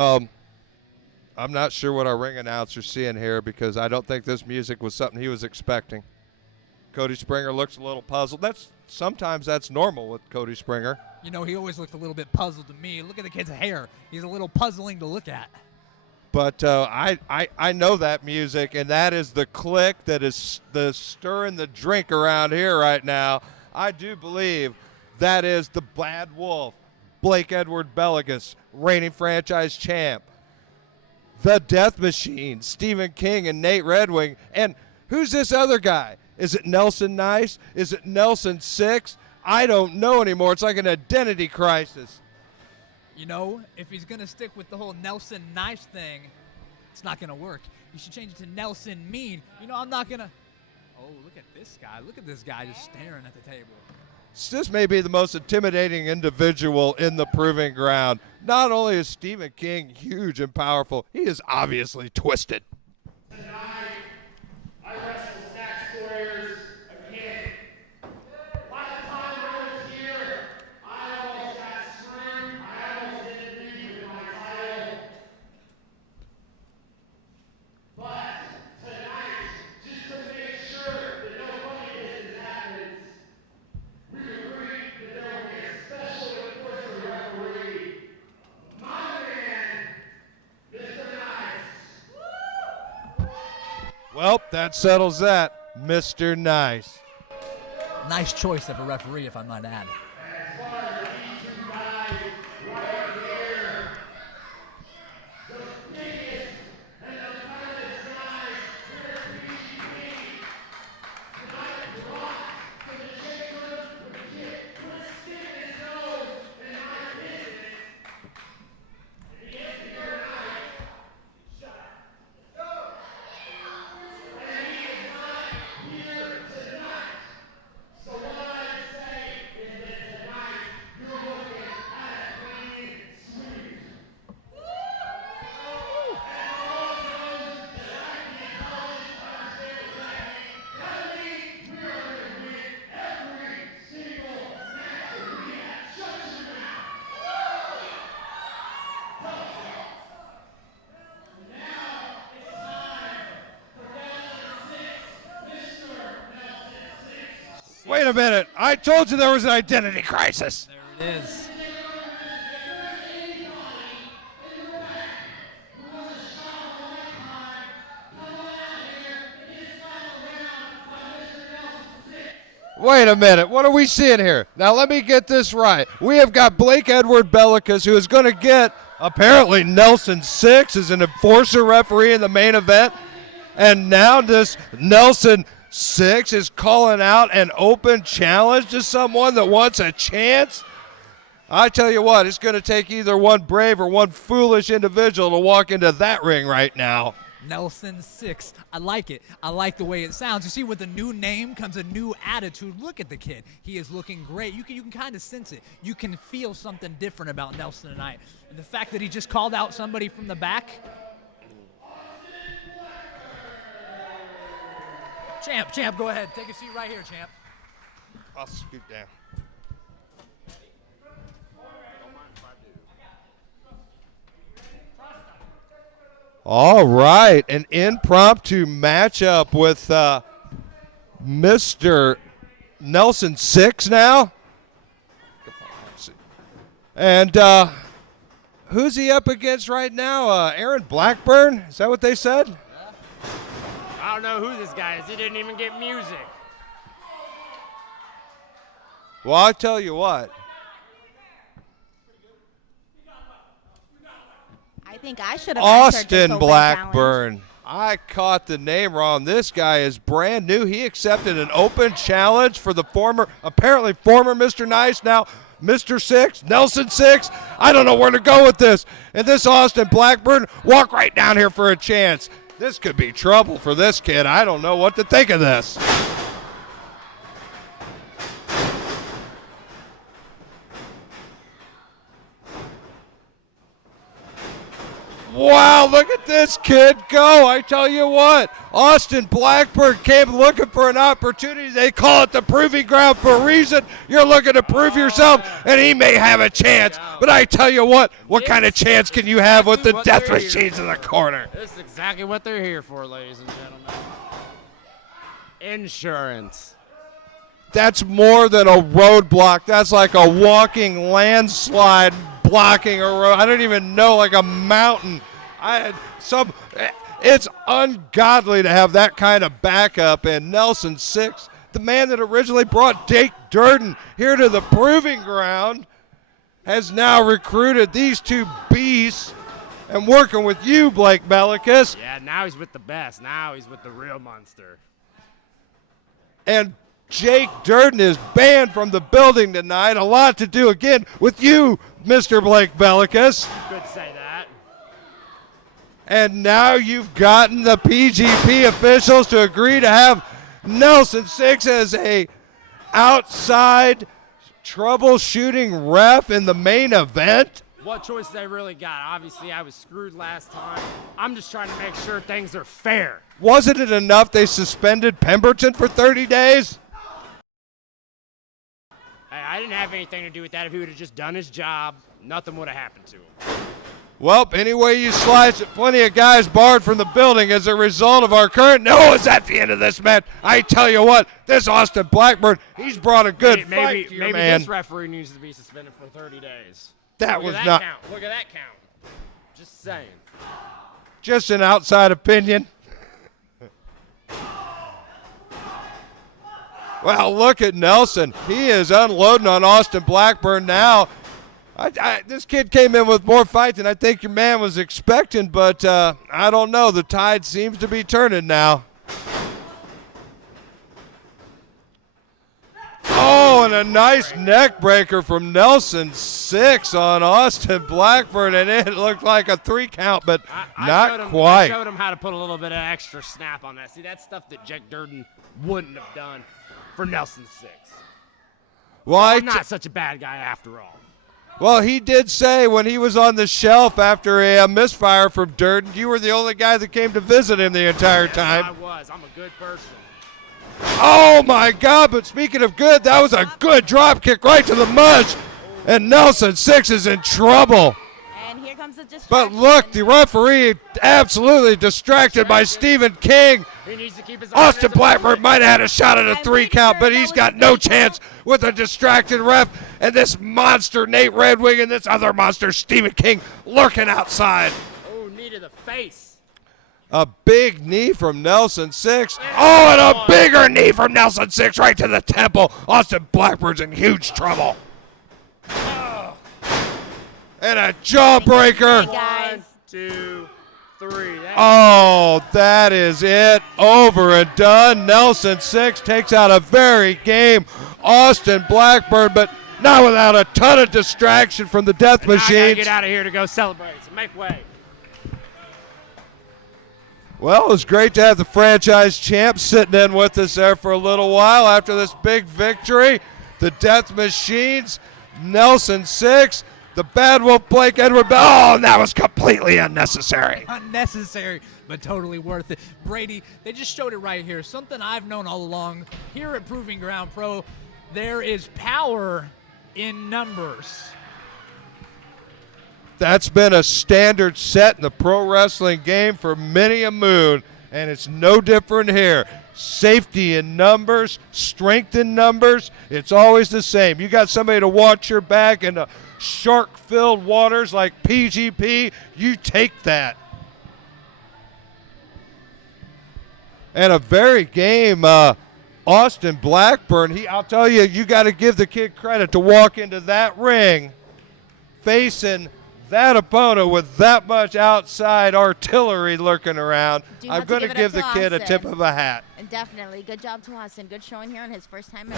I'm not sure what our ring announcer's seeing here because I don't think this music was something he was expecting. Cody Springer looks a little puzzled. Sometimes that's normal with Cody Springer. You know, he always looked a little bit puzzled to me. Look at the kid's hair. He's a little puzzling to look at. But I know that music, and that is the click that is the stirring the drink around here right now. I do believe that is the Bad Wolf, Blake Edward Belligus, reigning franchise champ. The Death Machine, Stephen King and Nate Redwing. And who's this other guy? Is it Nelson Nice? Is it Nelson SIxx? I don't know anymore. It's like an identity crisis. You know, if he's going to stick with the whole Nelson Nice thing, it's not going to work. You should change it to Nelson Mean. You know, I'm not going to. Oh, look at this guy. Look at this guy just staring at the table. This may be the most intimidating individual in the proving ground. Not only is Stephen King huge and powerful, he is obviously twisted. Tonight, I wrestle Snacks Warriors again. Last time I was here, I almost got screwed. I almost didn't leave with my title. But tonight, just to make sure that no funny business happens, we agreed that there will be a special enforcer referee. My man, Mr. Nice. Well, that settles that, Mr. Nice. Nice choice of a referee, if I might add. As far as these two guys right here, the biggest and the finest guys here at BGB. Tonight, Brock to the chamber with a kid with a stick in his nose and my business. If he gets to your night, shut up. And he is not here tonight. So what I say is that tonight you're looking at a clean sweep. And all those that like the intelligence understand that we are going to win every single match that we have. Shut your mouth. Now it's time for Nelson SIxx, Mr. Nelson SIxx. Wait a minute. I told you there was an identity crisis. There it is. Wait a minute. What are we seeing here? Now, let me get this right. We have got Blake Edward Bellikus, who is going to get, apparently, Nelson SIxx as an enforcer referee in the main event. And now this Nelson SIxx is calling out an open challenge to someone that wants a chance. I tell you what, it's going to take either one brave or one foolish individual to walk into that ring right now. Nelson SIxx. I like it. I like the way it sounds. You see, with a new name comes a new attitude. Look at the kid. He is looking great. You can kind of sense it. You can feel something different about Nelson tonight. And the fact that he just called out somebody from the back. Champ, go ahead. Take a seat right here, champ. I'll scoot down. All right, an impromptu matchup with Mr. Nelson SIxx now. And who's he up against right now? Aaron Blackburn? Is that what they said? I don't know who this guy is. He didn't even get music. Well, I'll tell you what. I think I should have answered this Austin open Blackburn. challenge. I caught the name wrong. This guy is brand new. He accepted an open challenge for the apparently former Mr. Nice, now Mr. SIxx, Nelson SIxx. I don't know where to go with this. And this Austin Blackburn, walk right down here for a chance. This could be trouble for this kid. I don't know what to think of this. Wow, look at this kid go. I tell you what, Austin Blackburn came looking for an opportunity. They call it the proving ground for a reason. You're looking to prove yourself, and he may have a chance. But I tell you what kind of chance can you have with the death machines in the corner? This is exactly what they're here for, ladies and gentlemen. Insurance. That's more than a roadblock. That's like a walking landslide blocking a road. I don't even know, like a mountain. It's ungodly to have that kind of backup. And Nelson SIxx, the man that originally brought Jake Durden here to the proving ground, has now recruited these two beasts and working with you, Blake Bellicus. Yeah, now he's with the best. Now he's with the real monster. And Jake Durden is banned from the building tonight. A lot to do, again, with you, Mr. Blake Bellicus. Could say that. And now you've gotten the PGP officials to agree to have Nelson SIxx as a outside troubleshooting ref in the main event. What choice they really got? Obviously, I was screwed last time. I'm just trying to make sure things are fair. Wasn't it enough they suspended Pemberton for 30 days? Hey, I didn't have anything to do with that. If he would have just done his job, nothing would have happened to him. Well, any way you slice it, plenty of guys barred from the building as a result of our current. No, it's at the end of this match. I tell you what, this Austin Blackburn, he's brought a good fight to your maybe man. This referee needs to be suspended for 30 days. That was not. Count. Look at that count. Just saying. Just an outside opinion. Well, look at Nelson. He is unloading on Austin Blackburn now. This kid came in with more fight than I think your man was expecting, but I don't know. The tide seems to be turning now. Oh, and a nice neck breaker from Nelson SIxx on Austin Blackburn, and it looked like a 3 count, but not quite. I showed him how to put a little bit of extra snap on that. See, that's stuff that Jake Durden wouldn't have done for Nelson SIxx. Well, I'm not such a bad guy after all. Well, he did say when he was on the shelf after a misfire from Durden, you were the only guy that came to visit him the entire time. I was. I'm a good person. Oh, my God. But speaking of good, that was a good drop kick right to the mush. And Nelson SIxx is in trouble. And here comes the distraction. But look, the referee absolutely distracted by Stephen King. He needs to keep his Austin Blackburn might have had a shot at a 3 count, but he's got no chance with a distracted ref. And this monster, Nate Red Wing, and this other monster, Stephen King, lurking outside. Oh, knee to the face. A big knee from Nelson SIxx. Oh, and a bigger knee from Nelson SIxx right to the temple. Austin Blackburn's in huge trouble. And a jawbreaker. Guys. 1, 2, 3. Oh, that is it. Over and done. Nelson SIxx takes out a very game Austin Blackburn, but not without a ton of distraction from the death I gotta machines. get out of here to go celebrate. So make way. Well, it was great to have the franchise champ sitting in with us there for a little while after this big victory. The death machines, Nelson SIxx, the bad wolf Blake Edward. Oh, and that was completely unnecessary. Unnecessary, but totally worth it. Brady, they just showed it right here. Something I've known all along here at Proving Ground Pro, there is power in numbers. That's been a standard set in the pro wrestling game for many a moon, and it's no different here. Safety in numbers, strength in numbers, it's always the same. You got somebody to watch your back in the shark-filled waters like PGP, you take that. And a very game Austin Blackburn, I'll tell you, you got to give the kid credit to walk into that ring facing that opponent with that much outside artillery lurking around. I'm going to give the kid a tip of a hat. And definitely. Good job to Austin. Good showing here on his first time.